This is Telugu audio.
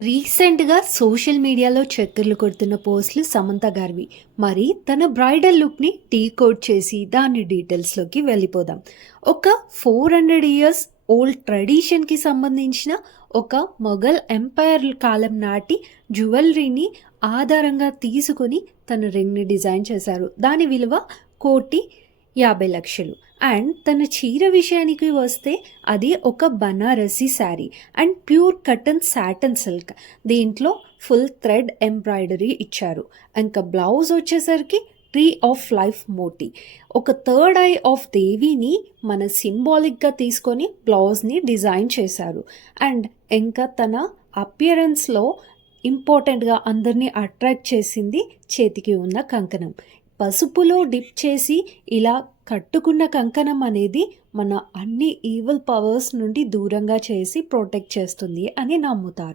రీసెంట్‌గా సోషల్ మీడియాలో చక్కర్లు కొడుతున్న పోస్ట్‌లు సమంత గారివి. మరి తన బ్రైడల్ లుక్‌ని డీకోడ్ చేసి దాని డీటెయిల్స్‌లోకి వెళ్ళిపోదాం. ఒక 400 ఇయర్స్ ఓల్డ్ ట్రెడిషన్‌కి సంబంధించిన ఒక మొఘల్ ఎంపైర్ కాలం నాటి జ్యువెలరీని ఆధారంగా తీసుకొని తన రింగ్‌ని డిజైన్ చేశారు. దాని విలువ 1,50,00,000. అండ్ తన చీర విషయానికి వస్తే అది ఒక Banarasi sari and pure curtain Satan silk. దీంట్లో ఫుల్ థ్రెడ్ ఎంబ్రాయిడరీ ఇచ్చారు. ఇంకా బ్లౌజ్ వచ్చేసరికి ట్రీ ఆఫ్ లైఫ్ మోటీ. ఒక థర్డ్ ఐ ఆఫ్ దేవిని మన సింబాలిక్గా తీసుకొని బ్లౌజ్ని డిజైన్ చేశారు. అండ్ ఇంకా తన అపియరెన్స్లో ఇంపార్టెంట్గా అందరినీ అట్రాక్ట్ చేసింది చేతికి ఉన్న కంకణం. పసుపులో డిప్ చేసి ఇలా కట్టుకున్న కంకణం అనేది మన అన్ని ఈవిల్ పవర్స్ నుండి దూరంగా చేసి ప్రొటెక్ట్ చేస్తుంది అని నమ్ముతారు.